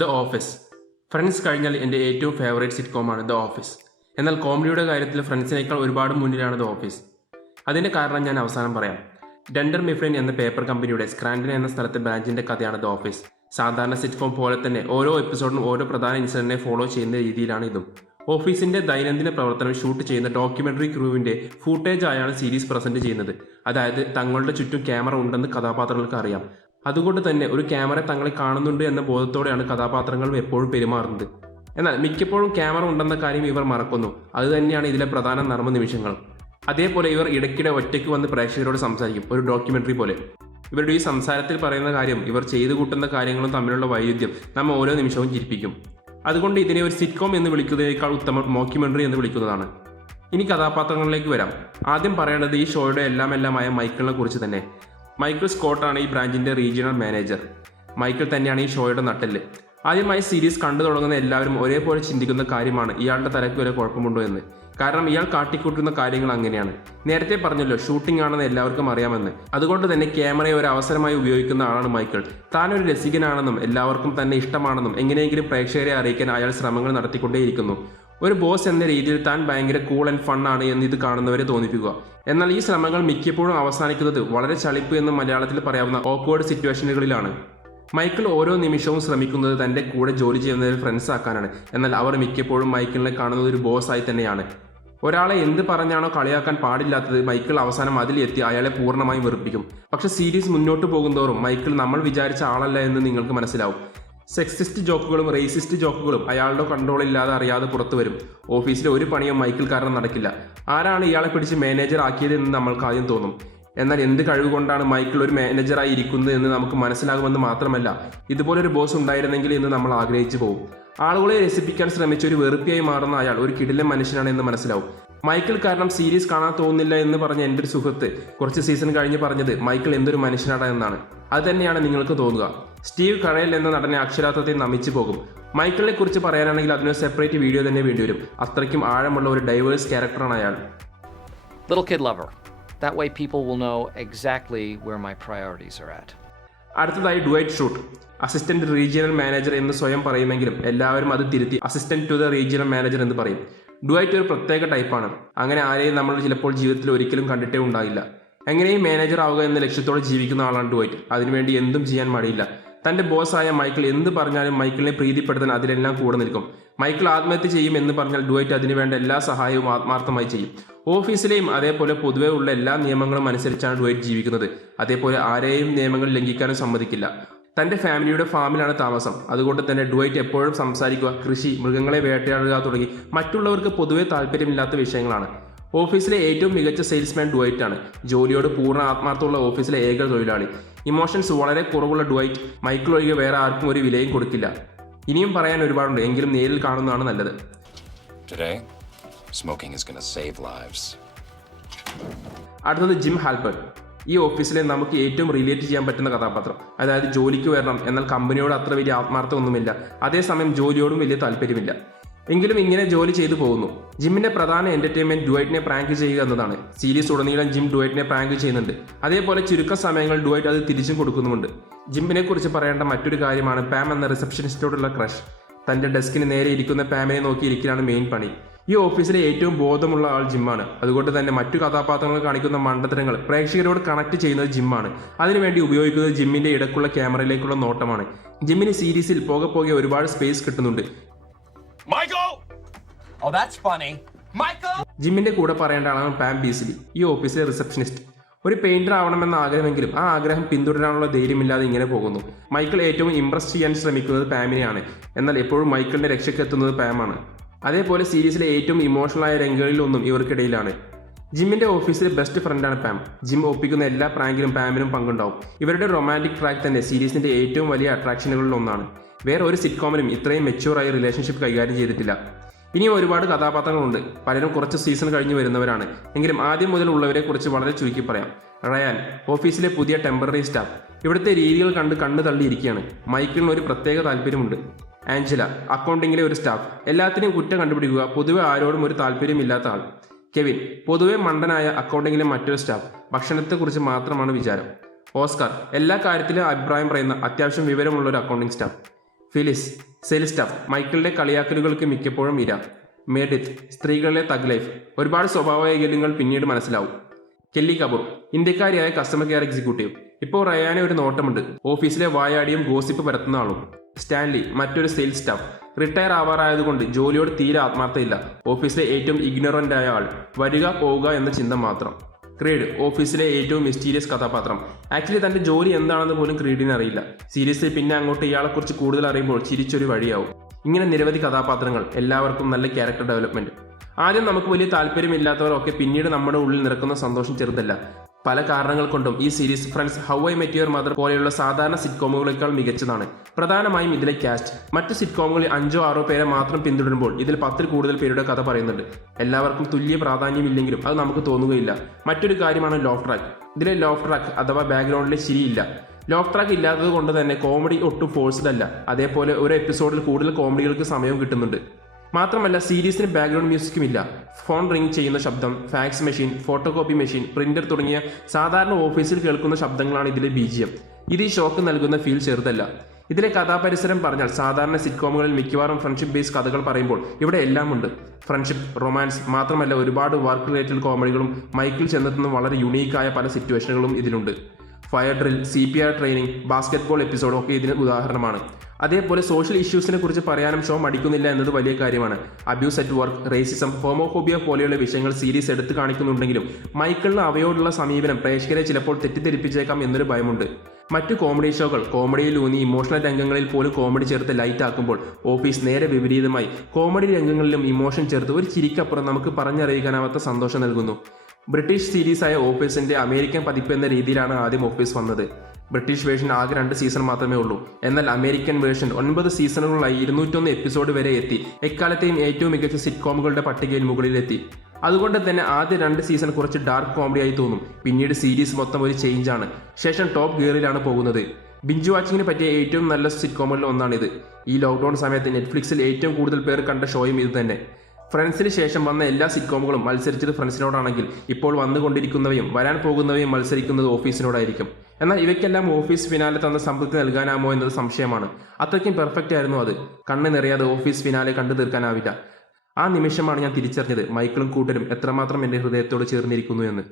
The office. Friends കഴിഞ്ഞാൽ എൻ്റെ ഏറ്റവും ഫേവറേറ്റ് സിറ്റ്കോമാണ് ദ ഓഫീസ്. എന്നാൽ കോമഡിയുടെ കാര്യത്തിൽ ഫ്രണ്ട്സിനേക്കാൾ ഒരുപാട് മുന്നിലാണ് ദ ഓഫീസ്. അതിൻ്റെ കാരണം ഞാൻ അവസാനം പറയാം. ഡണ്ടർ മിഫ്ലിൻ എന്ന പേപ്പർ കമ്പനിയുടെ സ്ക്രാൻഡൻ എന്ന സ്ഥലത്തെ ബ്രാഞ്ചിൻ്റെ കഥയാണ് ദ ഓഫീസ്. സാധാരണ സിറ്റ്കോം പോലെ തന്നെ ഓരോ എപ്പിസോഡിനും ഓരോ പ്രധാന ഇൻസിഡന്റിനെ ഫോളോ ചെയ്യുന്ന രീതിയിലാണ് ഇതും. ഓഫീസിന്റെ ദൈനംദിന പ്രവർത്തനം ഷൂട്ട് ചെയ്യുന്ന ഡോക്യുമെന്ററി ക്രൂവിന്റെ ഫൂട്ടേജ് ആയാണ് സീരീസ് പ്രസന്റ് ചെയ്യുന്നത്. അതായത് തങ്ങളുടെ ചുറ്റും ക്യാമറ ഉണ്ടെന്ന് കഥാപാത്രങ്ങൾക്ക് അറിയാം. അതുകൊണ്ട് തന്നെ ഒരു ക്യാമറ തങ്ങളെ കാണുന്നുണ്ട് എന്ന ബോധത്തോടെയാണ് കഥാപാത്രങ്ങൾ എപ്പോഴും പെരുമാറുന്നത്. എന്നാൽ മിക്കപ്പോഴും ക്യാമറ ഉണ്ടെന്ന കാര്യം ഇവർ മറക്കുന്നു. അതുതന്നെയാണ് ഇതിലെ പ്രധാന നർമ്മ നിമിഷങ്ങൾ. അതേപോലെ ഇവർ ഇടയ്ക്കിടെ ഒറ്റയ്ക്ക് വന്ന് പ്രേക്ഷകരോട് സംസാരിക്കും, ഒരു ഡോക്യുമെന്ററി പോലെ. ഇവരുടെ ഈ സംസാരത്തിൽ പറയുന്ന കാര്യം ഇവർ ചെയ്തു കൂട്ടുന്ന കാര്യങ്ങളും തമ്മിലുള്ള വൈരുദ്ധ്യം നമ്മെ ഓരോ നിമിഷവും ചിരിപ്പിക്കും. അതുകൊണ്ട് ഇതിനെ ഒരു സിറ്റ്കോം എന്ന് വിളിക്കുന്നതിനേക്കാൾ ഉത്തമം മോക്യുമെന്ററി എന്ന് വിളിക്കുന്നതാണ്. ഇനി കഥാപാത്രങ്ങളിലേക്ക് വരാം. ആദ്യം പറയേണ്ടത് ഈ ഷോയുടെ എല്ലാമായ മൈക്കിളിനെ കുറിച്ച് തന്നെ. മൈക്കിൾ സ്കോട്ടാണ് ഈ ബ്രാഞ്ചിന്റെ റീജിയണൽ മാനേജർ. മൈക്കിൾ തന്നെയാണ് ഈ ഷോയുടെ നട്ടെല്ല്. ആദ്യമായി സീരീസ് കണ്ടു തുടങ്ങുന്ന എല്ലാവരും ഒരേപോലെ ചിന്തിക്കുന്ന കാര്യമാണ് ഇയാളുടെ തലയ്ക്ക് വരെ കുഴപ്പമുണ്ടോ എന്ന്. കാരണം ഇയാൾ കാട്ടിക്കൂട്ടുന്ന കാര്യങ്ങൾ അങ്ങനെയാണ്. നേരത്തെ പറഞ്ഞല്ലോ, ഷൂട്ടിംഗ് ആണെന്ന് എല്ലാവർക്കും അറിയാമെന്ന്. അതുകൊണ്ട് തന്നെ ക്യാമറയെ ഒരു അവസരമായി ഉപയോഗിക്കുന്ന ആളാണ് മൈക്കിൾ. താനൊരു രസികനാണെന്നും എല്ലാവർക്കും തന്നെ ഇഷ്ടമാണെന്നും എങ്ങനെയെങ്കിലും പ്രേക്ഷകരെ അറിയിക്കാൻ അയാൾ ശ്രമങ്ങൾ നടത്തിക്കൊണ്ടേയിരിക്കുന്നു. ഒരു ബോസ് എന്ന രീതിയിൽ താൻ ഭയങ്കര കൂൾ ആൻഡ് ഫൺ ആണ് എന്ന് ഇത് കാണുന്നവരെ തോന്നിപ്പിക്കുക. എന്നാൽ ഈ ശ്രമങ്ങൾ മിക്കപ്പോഴും അവസാനിക്കുന്നത് വളരെ ചളിപ്പ് എന്ന് മലയാളത്തിൽ പറയാവുന്ന ഓക്വേർഡ് സിറ്റുവേഷനുകളിലാണ്. മൈക്കിൾ ഓരോ നിമിഷവും ശ്രമിക്കുന്നത് തന്റെ കൂടെ ജോലി ചെയ്യുന്നവരെ ഫ്രണ്ട്സ് ആക്കാനാണ്. എന്നാൽ അവർ മിക്കപ്പോഴും മൈക്കിളിനെ കാണുന്നത് ഒരു ബോസായി തന്നെയാണ്. ഒരാളെ എന്ത് പറഞ്ഞാണോ കളിയാക്കാൻ പാടില്ലാത്തത് മൈക്കിൾ അവസാനം അതിലെത്തി അയാളെ പൂർണ്ണമായും വെറുപ്പിക്കും. പക്ഷെ സീരീസ് മുന്നോട്ട് പോകുന്തോറും മൈക്കിൾ നമ്മൾ വിചാരിച്ച ആളല്ല എന്ന് നിങ്ങൾക്ക് മനസ്സിലാവും. സെക്സിസ്റ്റ് ജോക്കുകളും റേസിസ്റ്റ് ജോക്കുകളും അയാളുടെ കൺട്രോളില്ലാതെ അറിയാതെ പുറത്തു വരും. ഓഫീസിലെ ഒരു പണിയും മൈക്കിൾ കാരണം നടക്കില്ല. ആരാണ് ഇയാളെ പിടിച്ച് മാനേജർ ആക്കിയത് എന്ന് നമ്മൾക്ക് ആദ്യം തോന്നും. എന്നാൽ എന്ത് കഴിവ് കൊണ്ടാണ് മൈക്കിൾ ഒരു മാനേജറായി ഇരിക്കുന്നത് എന്ന് നമുക്ക് മനസ്സിലാകുമെന്ന് മാത്രമല്ല, ഇതുപോലൊരു ബോസ് ഉണ്ടായിരുന്നെങ്കിൽ എന്ന് നമ്മൾ ആഗ്രഹിച്ചു പോകും. ആളുകളെ രസിപ്പിക്കാൻ ശ്രമിച്ച ഒരു വെറുപ്പിയായി മാറുന്ന അയാൾ ഒരു കിടിലൻ മനുഷ്യനാണ് എന്ന് മനസ്സിലാവും. മൈക്കിൾ കാരണം സീരീസ് കാണാൻ തോന്നുന്നില്ല എന്ന് പറഞ്ഞ എൻ്റെ ഒരു സുഹൃത്ത് കുറച്ച് സീസൺ കഴിഞ്ഞ് പറഞ്ഞത് മൈക്കിൾ എന്തൊരു മനുഷ്യനാണ് എന്നാണ്. അത് തന്നെയാണ് നിങ്ങൾക്ക് തോന്നുക. സ്റ്റീവ് കറേൽ എന്ന നടനെ അക്ഷരാർത്ഥത്തെ നമിച്ചു പോകും. മൈക്കിളിനെ കുറിച്ച് പറയാനാണെങ്കിൽ അതിനൊരു സെപ്പറേറ്റ് വീഡിയോ തന്നെ വേണ്ടിവരും. അത്രയ്ക്കും ആഴമുള്ള ഒരു ഡൈവേഴ്സ് ക്യാരക്ടറാണ് അയാൾ. Little kid lover. That way people will know exactly where my priorities are at. അടുത്തതായി Dwight Schrute. Assistant regional manager എന്ന് സ്വയം പറയുമെങ്കിലും എല്ലാവരും അത് തിരുത്തി assistant to the regional manager എന്ന് പറയും. ഡ്വൈറ്റ് ഒരു പ്രത്യേക ടൈപ്പാണ്. അങ്ങനെ ആരെയും നമ്മൾ ചിലപ്പോൾ ജീവിതത്തിൽ ഒരിക്കലും കണ്ടിട്ടേ ഉണ്ടാകില്ല. എങ്ങനെയും മാനേജർ ആവുക എന്ന ലക്ഷ്യത്തോടെ ജീവിക്കുന്ന ആളാണ് ഡ്വൈറ്റ്. അതിനുവേണ്ടി എന്തും ചെയ്യാൻ മടിയില്ല. തന്റെ ബോസായ മൈക്കിൾ എന്ത് പറഞ്ഞാലും മൈക്കിളിനെ പ്രീതിപ്പെടുത്താൻ അതിലെല്ലാം കൂടെ നിൽക്കും. മൈക്കിൾ ആത്മഹത്യ ചെയ്യും എന്ന് പറഞ്ഞാൽ ഡ്വൈറ്റ് അതിനുവേണ്ട എല്ലാ സഹായവും ആത്മാർത്ഥമായി ചെയ്യും. ഓഫീസിലെയും അതേപോലെ പൊതുവെ ഉള്ള എല്ലാ നിയമങ്ങളും അനുസരിച്ചാണ് ഡ്വൈറ്റ് ജീവിക്കുന്നത്. അതേപോലെ ആരെയും നിയമങ്ങൾ ലംഘിക്കാനും സമ്മതിക്കില്ല. തന്റെ ഫാമിലിയുടെ ഫാമിലാണ് താമസം. അതുകൊണ്ട് തന്നെ ഡ്വൈറ്റ് എപ്പോഴും സംസാരിക്കുക, കൃഷി, മൃഗങ്ങളെ വേട്ടയാടുക തുടങ്ങി മറ്റുള്ളവർക്ക് പൊതുവെ താല്പര്യമില്ലാത്ത വിഷയങ്ങളാണ്. ഓഫീസിലെ ഏറ്റവും മികച്ച സെയിൽസ്മാൻ ഡ്വൈറ്റ് ആണ്. ജോലിയോട് പൂർണ്ണ ആത്മാർത്ഥമുള്ള ഓഫീസിലെ ഏക തൊഴിലാളി. ഇമോഷൻസ് വളരെ കുറവുള്ള ഡ്വൈറ്റ് മൈക്കിൾ ഒഴികെ വേറെ ആർക്കും ഒരു വിലയും കൊടുക്കില്ല. ഇനിയും പറയാൻ ഒരുപാടുണ്ട്, എങ്കിലും നേരിൽ കാണുന്നതാണ് നല്ലത്. അടുത്തത് ജിം ഹാൽപർട്ട്. ഈ ഓഫീസിലെ നമുക്ക് ഏറ്റവും റിലേറ്റ് ചെയ്യാൻ പറ്റുന്ന കഥാപാത്രം. അതായത് ജോലിക്ക് വരണം, എന്നാൽ കമ്പനിയോട് അത്ര വലിയ ആത്മാർത്ഥമൊന്നുമില്ല. അതേസമയം ജോലിയോടും വലിയ താല്പര്യമില്ല. എങ്കിലും ഇങ്ങനെ ജോലി ചെയ്തു പോകുന്നു. ജിമ്മിന്റെ പ്രധാന എന്റർടൈൻമെന്റ് ഡ്വൈറ്റിനെ പ്രാങ്ക് ചെയ്യുക എന്നതാണ്. സീരീസ് ഉടനീളം ജിം ഡ്വൈറ്റിനെ പ്രാങ്ക് ചെയ്യുന്നുണ്ട്. അതേപോലെ ചുരുക്ക സമയങ്ങൾ ഡ്വൈറ്റ് അത് തിരിച്ചും കൊടുക്കുന്നുമുണ്ട്. ജിമ്മിനെ കുറിച്ച് പറയേണ്ട മറ്റൊരു കാര്യമാണ് പാം എന്ന റിസപ്ഷനിസ്റ്റോടുള്ള ക്രഷ്. തന്റെ ഡെസ്കിന് നേരെ ഇരിക്കുന്ന പാമിനെ നോക്കിയിരിക്കലാണ് മെയിൻ പണി. ഈ ഓഫീസിലെ ഏറ്റവും ബോധമുള്ള ആൾ ജിമ്മാണ്. അതുകൊണ്ട് തന്നെ മറ്റു കഥാപാത്രങ്ങൾ കാണിക്കുന്ന മണ്ടത്തരങ്ങൾ പ്രേക്ഷകരോട് കണക്ട് ചെയ്യുന്നത് ജിമ്മാണ്. അതിനുവേണ്ടി ഉപയോഗിക്കുന്നത് ജിമ്മിന്റെ ഇടക്കുള്ള ക്യാമറയിലേക്കുള്ള നോട്ടമാണ്. ജിമ്മിന് സീരീസിൽ പോകെ ഒരുപാട് സ്പേസ് കിട്ടുന്നുണ്ട്. ജിമ്മിന്റെ കൂടെ പറയേണ്ട ആളാണ് പാം ബീസ്ലി, ഈ ഓഫീസിലെ റിസപ്ഷനിസ്റ്റ്. ഒരു പെയിന്റർ ആവണമെന്ന ആഗ്രഹമെങ്കിലും ആ ആഗ്രഹം പിന്തുടരാനുള്ള ധൈര്യമില്ലാതെ ഇങ്ങനെ പോകുന്നു. മൈക്കിൾ ഏറ്റവും ഇംപ്രസ് ചെയ്യാൻ ശ്രമിക്കുന്നത് പാമിനെയാണ്. എന്നാൽ എപ്പോഴും മൈക്കിളിന്റെ രക്ഷയ്ക്കെത്തുന്നത് പാമാണ്. അതേപോലെ സീരീസിലെ ഏറ്റവും ഇമോഷണലായ രംഗങ്ങളിലൊന്നും ഇവർക്കിടയിലാണ്. ജിമ്മിന്റെ ഓഫീസിലെ ബെസ്റ്റ് ഫ്രണ്ടാണ് പാം. ജിം ഒപ്പിക്കുന്ന എല്ലാ പ്രാങ്കിലും പാമിനും പങ്കുണ്ടാവും. ഇവരുടെ റൊമാൻറ്റിക് ട്രാക്ക് തന്നെ സീരീസിന്റെ ഏറ്റവും വലിയ അട്രാക്ഷനുകളിൽ ഒന്നാണ്. വേറെ ഒരു സിറ്റ്കോമിനും ഇത്രയും മെച്യൂറായ റിലേഷൻഷിപ്പ് കൈകാര്യം ചെയ്തിട്ടില്ല. ഇനിയും ഒരുപാട് കഥാപാത്രങ്ങളുണ്ട്. പലരും കുറച്ച് സീസൺ കഴിഞ്ഞ് വരുന്നവരാണ്. എങ്കിലും ആദ്യം മുതൽ ഉള്ളവരെ കുറിച്ച് വളരെ ചുരുക്കി പറയാം. റയാൻ, ഓഫീസിലെ പുതിയ ടെമ്പററി സ്റ്റാഫ്. ഇവിടുത്തെ രീതികൾ കണ്ണ് തള്ളിയിരിക്കുകയാണ്. മൈക്കിളിന് ഒരു പ്രത്യേക താല്പര്യമുണ്ട്. ആഞ്ചല, അക്കൗണ്ടിങ്ങിലെ ഒരു സ്റ്റാഫ്. എല്ലാത്തിനെയും കുറ്റം കണ്ടുപിടിക്കുക, പൊതുവെ ആരോടും ഒരു താല്പര്യമില്ലാത്ത ആൾ. കെവിൻ, പൊതുവെ മണ്ടനായ അക്കൗണ്ടിങ്ങിലെ മറ്റൊരു സ്റ്റാഫ്. ഭക്ഷണത്തെക്കുറിച്ച് മാത്രമാണ് വിചാരം. ഓസ്കാർ, എല്ലാ കാര്യത്തിലും അഭിപ്രായം പറയുന്ന അത്യാവശ്യം വിവരമുള്ള ഒരു accounting staff. Phyllis, sales staff, മൈക്കിളിന്റെ കളിയാക്കലുകൾക്ക് മിക്കപ്പോഴും ഇര. മേഡിത്ത്, സ്ത്രീകളിലെ തഗ് ലൈഫ്. ഒരുപാട് സ്വഭാവ വൈകല്യങ്ങൾ പിന്നീട് മനസ്സിലാവും. കെല്ലി കപൂർ, ഇന്ത്യക്കാരിയായ കസ്റ്റമർ കെയർ എക്സിക്യൂട്ടീവ്. ഇപ്പോൾ റയാനെ ഒരു നോട്ടമുണ്ട്, ഓഫീസിലെ വായാടിയും ഗോസിപ്പ് പരത്തുന്ന ആളും. സ്റ്റാൻലി, മറ്റൊരു സെയിൽസ് സ്റ്റാഫ്. റിട്ടയർ ആവാറായതുകൊണ്ട് ജോലിയോട് തീരെ ആത്മാർത്ഥയില്ല. ഓഫീസിലെ ഏറ്റവും ഇഗ്നോറന്റ് ആയ ആൾ, വരിക പോവുക എന്ന ചിന്ത മാത്രം. ക്രീഡ്, ഓഫീസിലെ ഏറ്റവും മിസ്റ്റീരിയസ് കഥാപാത്രം. ആക്ച്വലി തന്റെ ജോലി എന്താണെന്ന് പോലും ക്രീഡിന് അറിയില്ല. സീരീസിൽ പിന്നെ അങ്ങോട്ട് ഇയാളെക്കുറിച്ച് കൂടുതൽ അറിയുമ്പോൾ ചിരിച്ചൊരു വഴിയാവും. ഇങ്ങനെ നിരവധി കഥാപാത്രങ്ങൾ, എല്ലാവർക്കും നല്ല ക്യാരക്ടർ ഡെവലപ്മെന്റ്. ആദ്യം നമുക്ക് വലിയ താല്പര്യമില്ലാത്തവരൊക്കെ പിന്നീട് നമ്മുടെ ഉള്ളിൽ നിറക്കുന്ന സന്തോഷം ചെറുതല്ല. പല കാരണങ്ങൾ കൊണ്ടും ഈ series friends, how I met your mother പോലെയുള്ള സാധാരണ സിറ്റ്കോമുകളേക്കാൾ മികച്ചതാണ്. പ്രധാനമായും ഇതിലെ കാസ്റ്റ്. മറ്റ് സിറ്റ്കോമുകളിൽ 5-6 പേരെ മാത്രം പിന്തുടരുമ്പോൾ ഇതിൽ 10-ൽ കൂടുതൽ പേരുടെ കഥ പറയുന്നുണ്ട്. എല്ലാവർക്കും തുല്യ പ്രാധാന്യമില്ലെങ്കിലും അത് നമുക്ക് തോന്നുകയില്ല. മറ്റൊരു കാര്യമാണ് ലോഫ് ട്രാക്ക്. ഇതിലെ ലോഫ് ട്രാക്ക് അഥവാ ബാക്ക്ഗ്രൗണ്ടിലെ ചിരിയില്ല. ലോഫ് ട്രാക്ക് ഇല്ലാത്തത് കൊണ്ട് തന്നെ കോമഡി ഒട്ടും ഫോഴ്സ്ഡ് അല്ല. അതേപോലെ ഒരു എപ്പിസോഡിൽ കൂടുതൽ കോമഡികൾക്ക് സമയവും കിട്ടുന്നുണ്ട്. മാത്രമല്ല സീരീസിന് ബാക്ക്ഗ്രൗണ്ട് മ്യൂസിക്കും ഇല്ല. ഫോൺ റിംഗ് ചെയ്യുന്ന ശബ്ദം, fax machine, photo copy machine, printer തുടങ്ങിയ സാധാരണ ഓഫീസിൽ കേൾക്കുന്ന ശബ്ദങ്ങളാണ് ഇതിലെ BGM. ഇത് ഈ ഷോക്ക് നൽകുന്ന ഫീൽ ചെറുതല്ല. ഇതിലെ കഥാപരിസരം പറഞ്ഞാൽ സാധാരണ സിറ്റ്കോമുകളിൽ മിക്കവാറും ഫ്രണ്ട്ഷിപ്പ് ബേസ് കഥകൾ പറയുമ്പോൾ ഇവിടെ എല്ലാം ഉണ്ട്. ഫ്രണ്ട്ഷിപ്പ്, റൊമാൻസ്, മാത്രമല്ല ഒരുപാട് വർക്ക് റിലേറ്റഡ് കോമഡികളും മൈക്കിൾ ചെന്നെത്തുന്ന വളരെ യുണീക്കായ പല സിറ്റുവേഷനുകളും ഇതിലുണ്ട്. Fire drill, CPR training, basketball episode ഒക്കെ ഇതിന് ഉദാഹരണമാണ്. അതേപോലെ സോഷ്യൽ ഇഷ്യൂസിനെ കുറിച്ച് പറയാനും ഷോ മടിക്കുന്നില്ല എന്നത് വലിയ കാര്യമാണ്. Abuse at work, racism, homophobia പോലെയുള്ള വിഷയങ്ങൾ സീരീസ് എടുത്തു കാണിക്കുന്നുണ്ടെങ്കിലും മൈക്കിളിന് അവയോടുള്ള സമീപനം പ്രേക്ഷകരെ ചിലപ്പോൾ തെറ്റിദ്ധരിപ്പിച്ചേക്കാം എന്നൊരു ഭയമുണ്ട്. മറ്റു കോമഡി ഷോകൾ കോമഡിയിലൂന്നി ഇമോഷണൽ രംഗങ്ങളിൽ പോലും കോമഡി ചേർത്ത് ലൈറ്റ് ആക്കുമ്പോൾ ഓഫീസ് നേരെ വിപരീതമായി കോമഡി രംഗങ്ങളിലും ഇമോഷൻ ചേർത്ത് ഒരു ചിരിക്കപ്പുറം നമുക്ക് പറഞ്ഞറിയിക്കാനാവാത്ത സന്തോഷം നൽകുന്നു. ബ്രിട്ടീഷ് സീരീസായ ഓഫീസിന്റെ അമേരിക്കൻ പതിപ്പ് എന്ന രീതിയിലാണ് ആദ്യം ഓഫീസ് വന്നത്. ബ്രിട്ടീഷ് വേർഷൻ ആകെ 2 സീസൺ മാത്രമേ ഉള്ളൂ. എന്നാൽ അമേരിക്കൻ വേർഷൻ 9 സീസണുകളായി 201 എപ്പിസോഡ് വരെ എത്തി എക്കാലത്തെയും ഏറ്റവും മികച്ച സിറ്റ്കോമുകളുടെ പട്ടികയിൽ മുകളിലെത്തി. അതുകൊണ്ട് തന്നെ ആദ്യ 2 സീസൺ കുറച്ച് ഡാർക്ക് കോമഡിയായി തോന്നും. പിന്നീട് സീരീസ് മൊത്തം ഒരു ചേഞ്ചാണ്. ശേഷം ടോപ്പ് ഗിയറിലാണ് പോകുന്നത്. ബിഞ്ച് വാച്ചിങ്ങിന് പറ്റിയ ഏറ്റവും നല്ല സിറ്റ്കോമുകളിൽ ഒന്നാണിത്. ഈ ലോക്ക്ഡൌൺ സമയത്ത് നെറ്റ്ഫ്ലിക്സിൽ ഏറ്റവും കൂടുതൽ പേർ കണ്ട ഷോയും ഇത് തന്നെ. ഫ്രണ്ട്സിന് ശേഷം വന്ന എല്ലാ സിറ്റ്കോമുകളും മത്സരിച്ചത് ഫ്രണ്ട്സിനോടാണെങ്കിൽ ഇപ്പോൾ വന്നുകൊണ്ടിരിക്കുന്നവയും വരാൻ പോകുന്നവയും മത്സരിക്കുന്നത് ഓഫീസിനോടായിരിക്കും. എന്നാൽ ഇവയ്ക്കെല്ലാം ഓഫീസ് ഫിനാലെ തന്ന സംതൃപ്തി നൽകാനാമോ എന്നത് സംശയമാണ്. അത്രയ്ക്കും പെർഫെക്റ്റ് ആയിരുന്നു അത്. കണ്ണ് നിറയാതെ ഓഫീസ് ഫിനാലെ കണ്ടു തീർക്കാനാവില്ല. ആ നിമിഷമാണ് ഞാൻ തിരിച്ചറിഞ്ഞത് മൈക്കിളും കൂട്ടരും എത്രമാത്രം എൻ്റെ ഹൃദയത്തോട് ചേർന്നിരിക്കുന്നു എന്ന്.